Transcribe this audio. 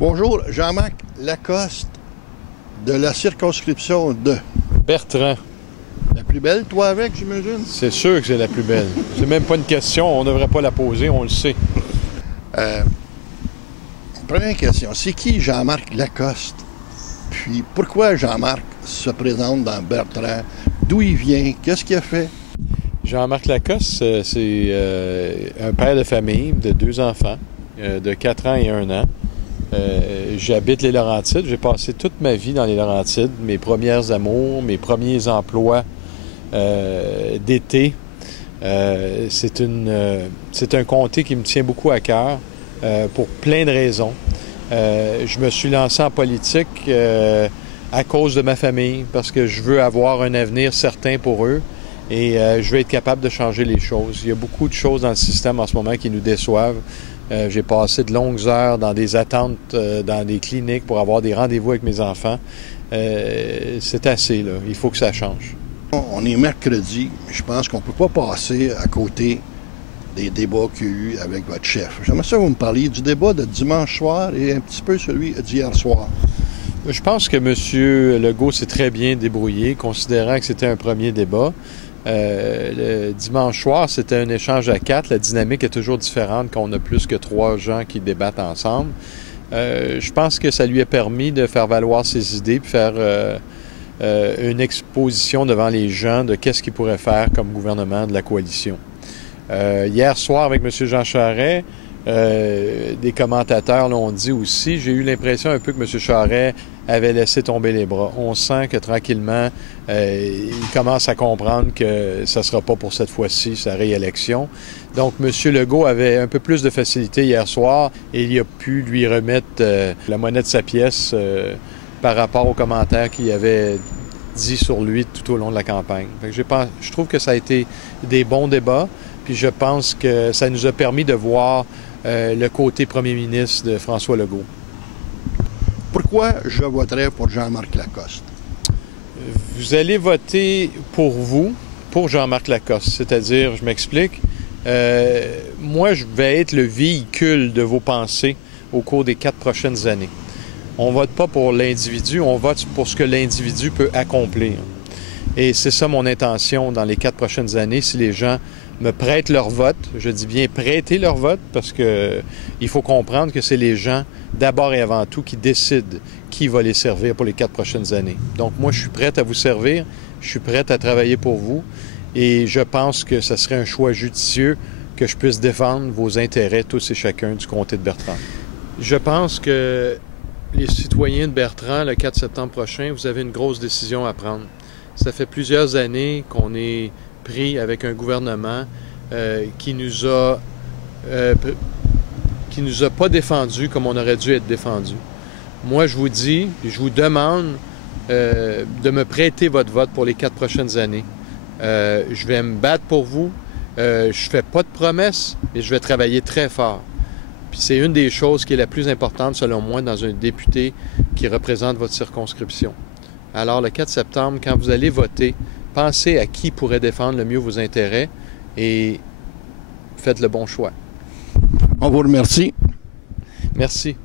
Bonjour, Jean-Marc Lacoste de la circonscription de Bertrand. La plus belle, toi avec, j'imagine? C'est sûr que c'est la plus belle. C'est même pas une question, on ne devrait pas la poser, on le sait. Première question, c'est qui Jean-Marc Lacoste? Puis pourquoi Jean-Marc se présente dans Bertrand? D'où il vient? Qu'est-ce qu'il a fait? Jean-Marc Lacoste, c'est un père de famille de 2 enfants, de 4 ans et 1 an. J'habite les Laurentides. J'ai passé toute ma vie dans les Laurentides, mes premières amours, mes premiers emplois d'été. C'est un comté qui me tient beaucoup à cœur pour plein de raisons. Je me suis lancé en politique à cause de ma famille, parce que je veux avoir un avenir certain pour eux et je veux être capable de changer les choses. Il y a beaucoup de choses dans le système en ce moment qui nous déçoivent. J'ai passé de longues heures dans des attentes dans des cliniques pour avoir des rendez-vous avec mes enfants. C'est assez, là. Il faut que ça change. On est mercredi. Je pense qu'on ne peut pas passer à côté des débats qu'il y a eu avec votre chef. J'aimerais ça que vous me parliez du débat de dimanche soir et un petit peu celui d'hier soir. Je pense que M. Legault s'est très bien débrouillé, considérant que c'était un premier débat. Le dimanche soir, c'était un échange à 4. La dynamique est toujours différente quand on a plus que 3 gens qui débattent ensemble. Je pense que ça lui a permis de faire valoir ses idées puis faire une exposition devant les gens de qu'est-ce qu'il pourrait faire comme gouvernement de la coalition. Hier soir, avec M. Jean Charest, des commentateurs l'ont dit aussi, j'ai eu l'impression un peu que M. Charest avait laissé tomber les bras. On sent que tranquillement, il commence à comprendre que ça ne sera pas pour cette fois-ci sa réélection. Donc, M. Legault avait un peu plus de facilité hier soir et il a pu lui remettre la monnaie de sa pièce par rapport aux commentaires qu'il avait dit sur lui tout au long de la campagne. Je trouve que ça a été des bons débats, puis je pense que ça nous a permis de voir le côté premier ministre de François Legault. Pourquoi je voterais pour Jean-Marc Lacoste? Vous allez voter pour vous, pour Jean-Marc Lacoste. C'est-à-dire, je m'explique, moi, je vais être le véhicule de vos pensées au cours des 4 prochaines années. On ne vote pas pour l'individu, on vote pour ce que l'individu peut accomplir. Et c'est ça mon intention dans les 4 prochaines années, si les gens me prêtent leur vote. Je dis bien prêter leur vote parce que il faut comprendre que c'est les gens, d'abord et avant tout, qui décident qui va les servir pour les 4 prochaines années. Donc moi, je suis prête à vous servir, je suis prête à travailler pour vous et je pense que ce serait un choix judicieux que je puisse défendre vos intérêts, tous et chacun, du comté de Bertrand. Je pense que les citoyens de Bertrand, le 4 septembre prochain, vous avez une grosse décision à prendre. Ça fait plusieurs années qu'on est pris avec un gouvernement qui nous a pas défendus comme on aurait dû être défendus. Moi, je vous dis, je vous demande de me prêter votre vote pour les 4 prochaines années. Je vais me battre pour vous. Je fais pas de promesses, mais je vais travailler très fort. Puis c'est une des choses qui est la plus importante, selon moi, dans un député qui représente votre circonscription. Alors, le 4 septembre, quand vous allez voter, pensez à qui pourrait défendre le mieux vos intérêts et faites le bon choix. On vous remercie. Merci.